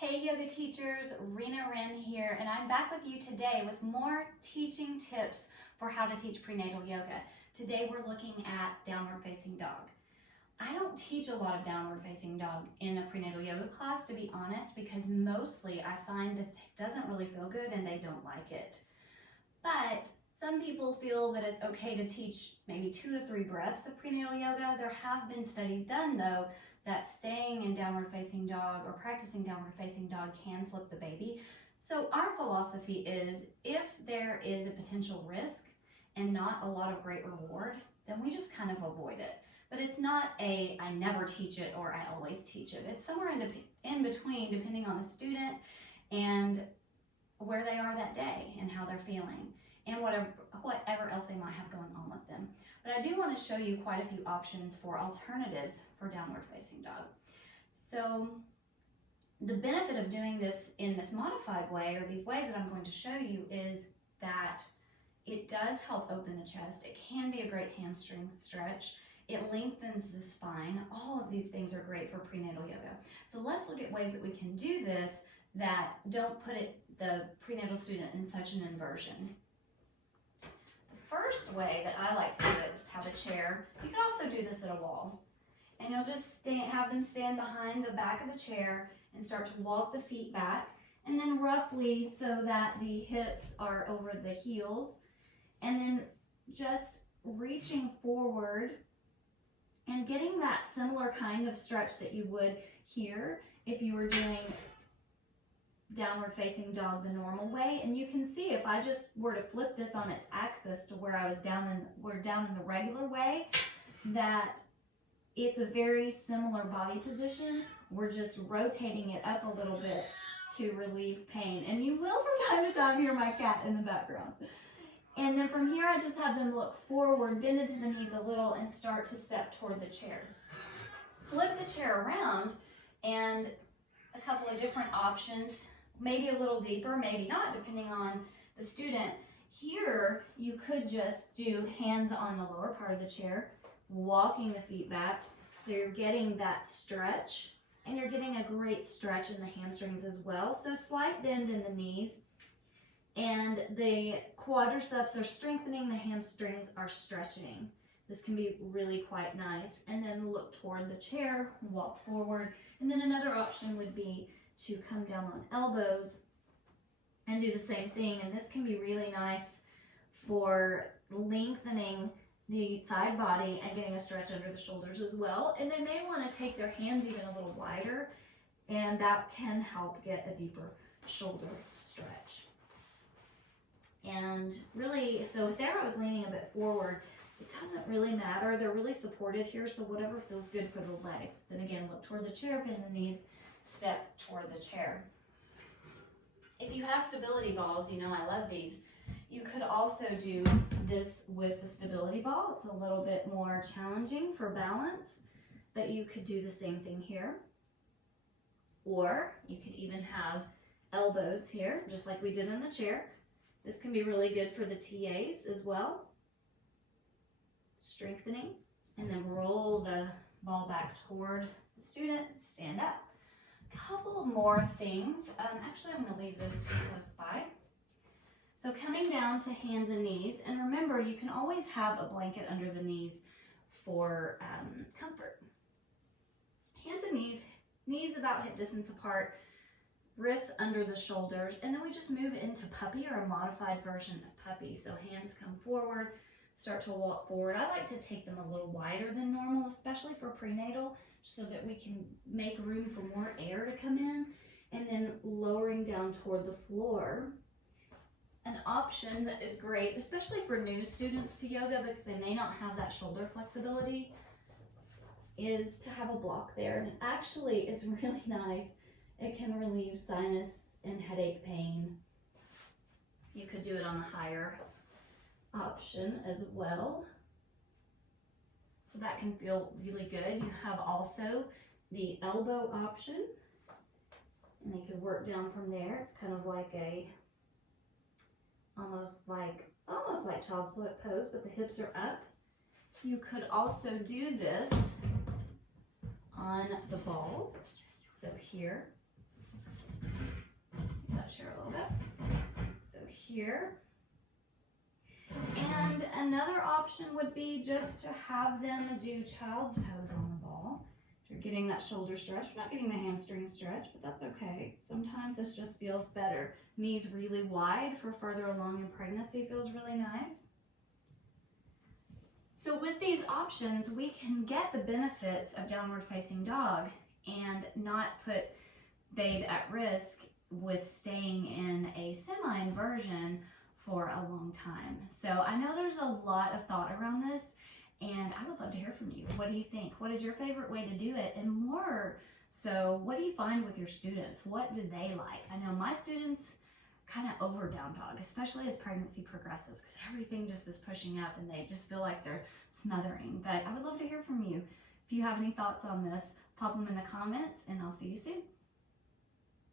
Hey yoga teachers, Rena Wren here, and I'm back with you today with more teaching tips for how to teach prenatal yoga. Today we're looking at downward facing dog. I don't teach a lot of downward facing dog in a prenatal yoga class, to be honest, because mostly I find that it doesn't really feel good and they don't like it. But some people feel that it's okay to teach maybe 2 to 3 breaths of prenatal yoga. There have been studies done though that staying in downward facing dog or practicing downward facing dog can flip the baby. So our philosophy is if there is a potential risk and not a lot of great reward, then we just kind of avoid it. But it's not a I never teach it or I always teach it. It's somewhere in between, depending on the student and where they are that day and how they're feeling and whatever else they might have going on with them. But I do want to show you quite a few options for alternatives for downward facing dog. So the benefit of doing this in this modified way, or these ways that I'm going to show you, is that it does help open the chest. It can be a great hamstring stretch. It lengthens the spine. All of these things are great for prenatal yoga. So let's look at ways that we can do this that don't put the prenatal student in such an inversion. The first way that I like to do it is to have a chair. You can also do this at a wall. And you'll just have them stand behind the back of the chair and start to walk the feet back, and then roughly so that the hips are over the heels, and then just reaching forward and getting that similar kind of stretch that you would here if you were doing downward facing dog the normal way. And you can see if I just were to flip this on its axis to where I was down in the regular way, that it's a very similar body position. We're just rotating it up a little bit to relieve pain. And you will from time to time hear my cat in the background. And then from here, I just have them look forward, bend into the knees a little, and start to step toward the chair. Flip the chair around, and a couple of different options, maybe a little deeper, maybe not, depending on the student. Here, you could just do hands on the lower part of the chair, walking the feet back, so you're getting that stretch, and you're getting a great stretch in the hamstrings as well. So slight bend in the knees, and the quadriceps are strengthening, the hamstrings are stretching. This can be really quite nice. And then look toward the chair, walk forward, and then another option would be to come down on elbows and do the same thing. And this can be really nice for lengthening the side body and getting a stretch under the shoulders as well. And they may want to take their hands even a little wider, and that can help get a deeper shoulder stretch. And really, so there I was leaning a bit forward. It doesn't really matter. They're really supported here, so whatever feels good for the legs. Then again, look toward the chair, bend the knees, step toward the chair. If you have stability balls, you know I love these. You could also do this with the stability ball. It's a little bit more challenging for balance, but you could do the same thing here. Or you could even have elbows here, just like we did in the chair. This can be really good for the TAs as well. Strengthening, and then roll the ball back toward the student, stand up. Couple more things. Actually, I'm going to leave this close by. So coming down to hands and knees, and remember, you can always have a blanket under the knees for comfort. Hands and knees about hip distance apart, wrists under the shoulders, and then we just move into puppy, or a modified version of puppy. So hands come forward, start to walk forward. I like to take them a little wider than normal, especially for prenatal, so that we can make room for more air to come in, and then lowering down toward the floor. An option that is great, especially for new students to yoga because they may not have that shoulder flexibility, is to have a block there. And it actually is really nice. It can relieve sinus and headache pain. You could do it on a higher option as well. So that can feel really good. You have also the elbow option, and they can work down from there. It's kind of like almost like child's pose, but the hips are up. You could also do this on the ball. So here, touch here a little bit. So here. And another option would be just to have them do child's pose on the ball. You're getting that shoulder stretch, you're not getting the hamstring stretch, but that's okay. Sometimes this just feels better. Knees really wide for further along in pregnancy feels really nice. So with these options, we can get the benefits of downward facing dog and not put babe at risk with staying in a semi-inversion for a long time. So I know there's a lot of thought around this, and I would love to hear from you. What do you think? What is your favorite way to do it? And more so, what do you find with your students? What do they like? I know my students kind of over down dog, especially as pregnancy progresses, because everything just is pushing up and they just feel like they're smothering. But I would love to hear from you. If you have any thoughts on this, pop them in the comments, and I'll see you soon.